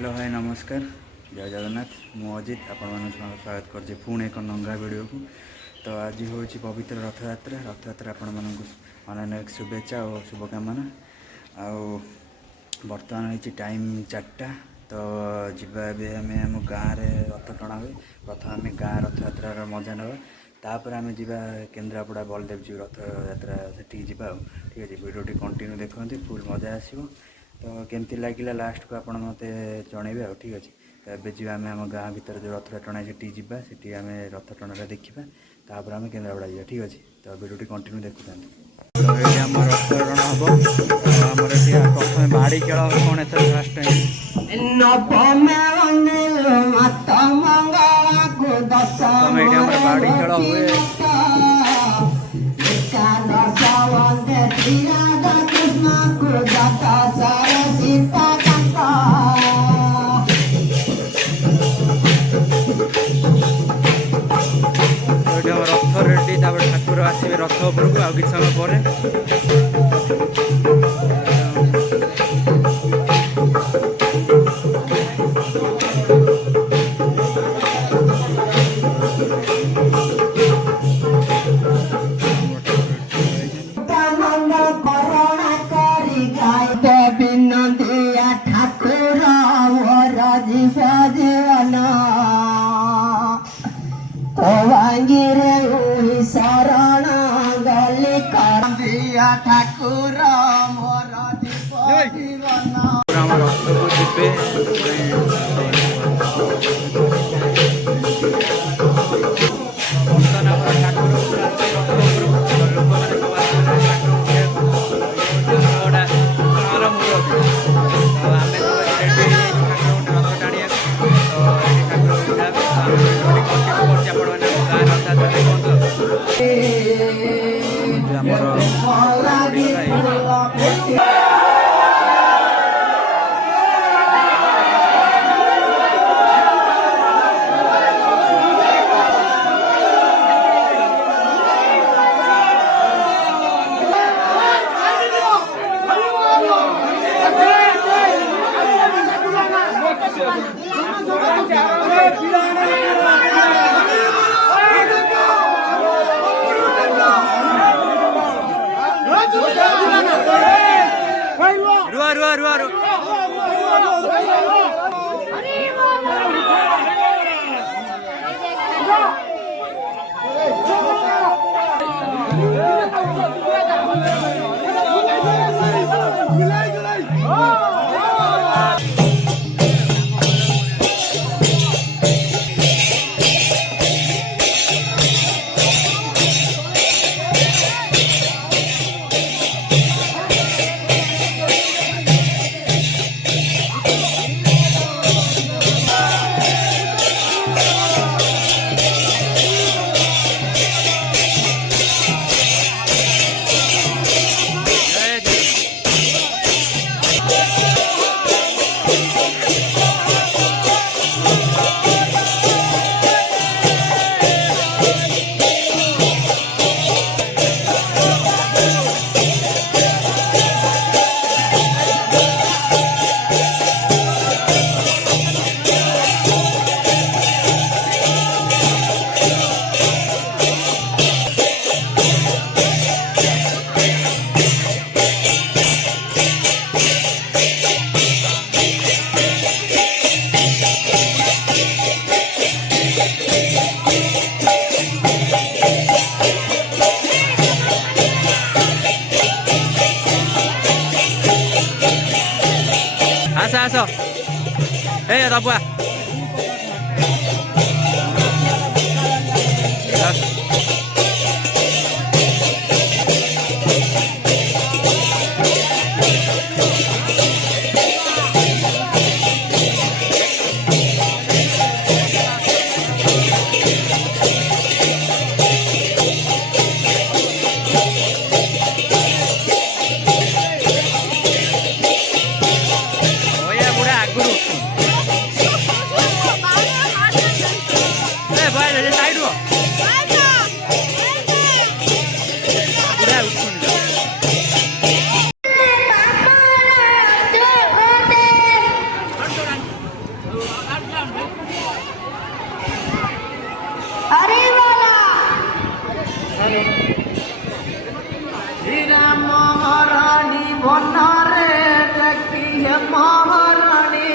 Hello hi नमस्कार जय जगन्नाथ मु अजित आपण स्वागत कर पुणे एक नंगा वीडियो को। तो आज हूँ पवित्र रथ यात्रा आपण मानक अनेक शुभेच्छा और शुभकामना। बर्तमान हो टाइम 4टा। तो जीवा आम गाँव में रथ टणा हुए प्रथम आम गाँ रथ यात्रार मजा ना तापर आम जा केन्द्रापड़ा बलदेव जी रथ यात्रा से ठीक है। वीडियो कंटिन्यू देखते फुल मजा आसो। तो केमती लगे लास्ट को आपण मत जनइबे ठीक अच्छे। तो ये जी आम आम गाँ भर जो रथ टणा से आम रथ टणा देखा तापर आम केन्द्रापड़ा जा ठीक अच्छे। तो वीडियो कंटिन्यू देखुं। तो ये आम रथ टणा हम आमर प्रथम बाड़ी खेल कौन एथर फास्ट टाइम बाड़ी खेल हुए। रथ रेडी ठाकुर आसवे रथ उपरको आ कि समय पर शरण गली कर दिया ठाकुर मोर जीवन आस ए रबुआ अरे वाला हीरा महारानी बनरे देखी है महारानी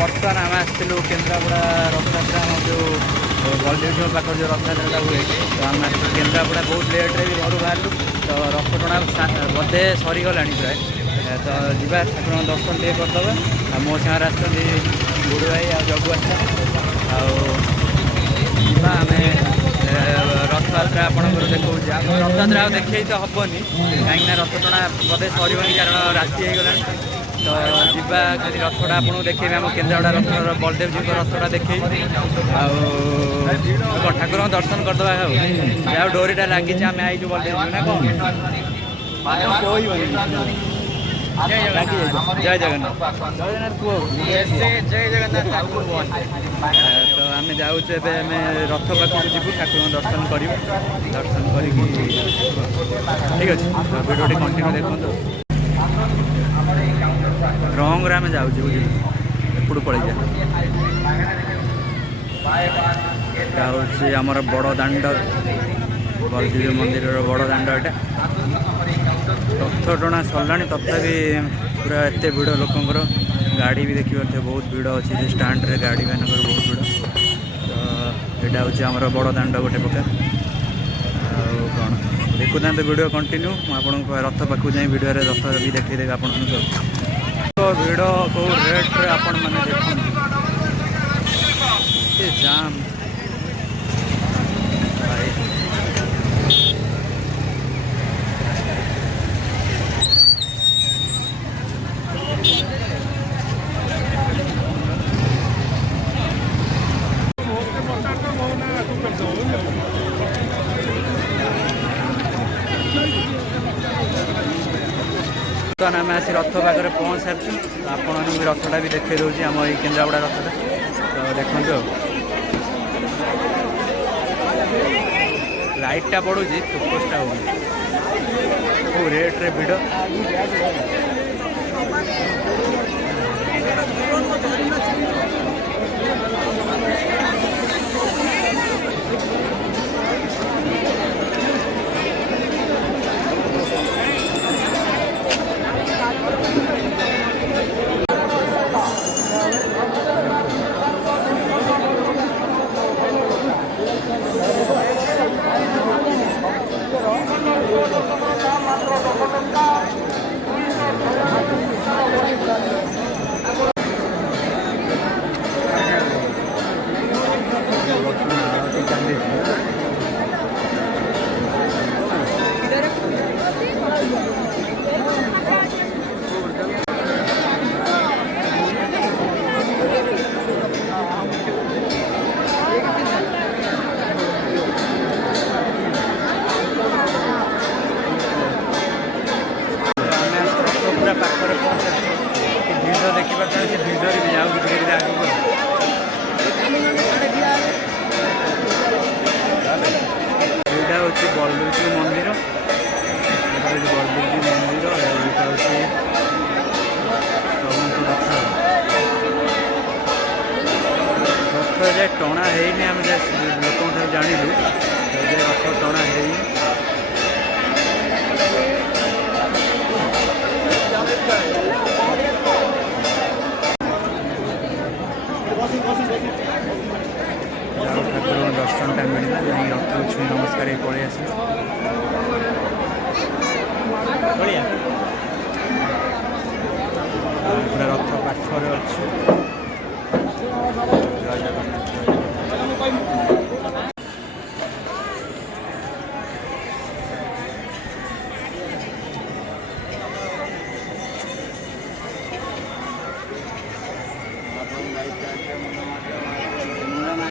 बर्तमान आम आसलु केन्द्रापड़ा रथयात्रा जो बलदेव पाखर जो रथयात्रा हुए तो आम केन्द्रापड़ा बहुत लेट्रे भी घर बाहर तो रथ टणा बोधे सरीगला प्राय तो जा ठाकुर दर्शन टे करदे आ मो सागर आसुँच बुढ़ भाई आ जगू आस आम रथयात्रा आपंकर देखा रथयात्रा देखे तो हेनी कहीं रथ टणा बोधे सरबनी कारण राति होगला तो जीवा खाली रथटा आपको देखेबे आम केन्द्रापड़ा रथ बलदेव जी रथटा देखे ठाकुर दर्शन करदे जहाँ डोरीटा लगी आम आईचु बलदेव जी ना कौन जय जगन्नाथ जय जगन्नाथ तो आम जाऊँ एम रथ पाखक जीवु ठाकुर दर्शन करूँ दर्शन कर ठीक अच्छे भिडियो कंटिन्यू देखो रंग आम जाऊँ बुझे एपटू पड़े जाऊँ आमर बड़ दाण्ड बलदेव मंदिर बड़ दाण्ड एटा रथ टणा सरला तथापि पूरा एत भिड़ लोकंर गाड़ी भी देखिए बहुत भिड़ अच्छी स्टाण्ड रे गाड़ी मानक बहुत भिड़ तो यहाँ हूँ आमर बड़ दाण्ड गोटे प्रकार कौन देखुता वीडियो कंटिन्यू मुझे रथ पाखु जाए वीडियो रथ भी देखीदेवी आप भिड़ कौ रेट्रे आपण मैंने देखते जाम भाई आम आसी रथ पाखे पहुँच सारी आपण रथटा भी देखे दूसरी आम ये केन्द्रापड़ा रथटा तो देखो लाइटा पड़ू फोकसटा हो रेट्रे भिड़ बलदेव मंदिर बलदेव मंदिर रथ जे टणा है आम लोक जानलु रथ टणा है ठाकुर दर्शन टा मिलला रथ छुई नमस्कार पलि आस रथ पाखर अच्छे जय जगन्नाथ ओम वैद्याख्यं नमः।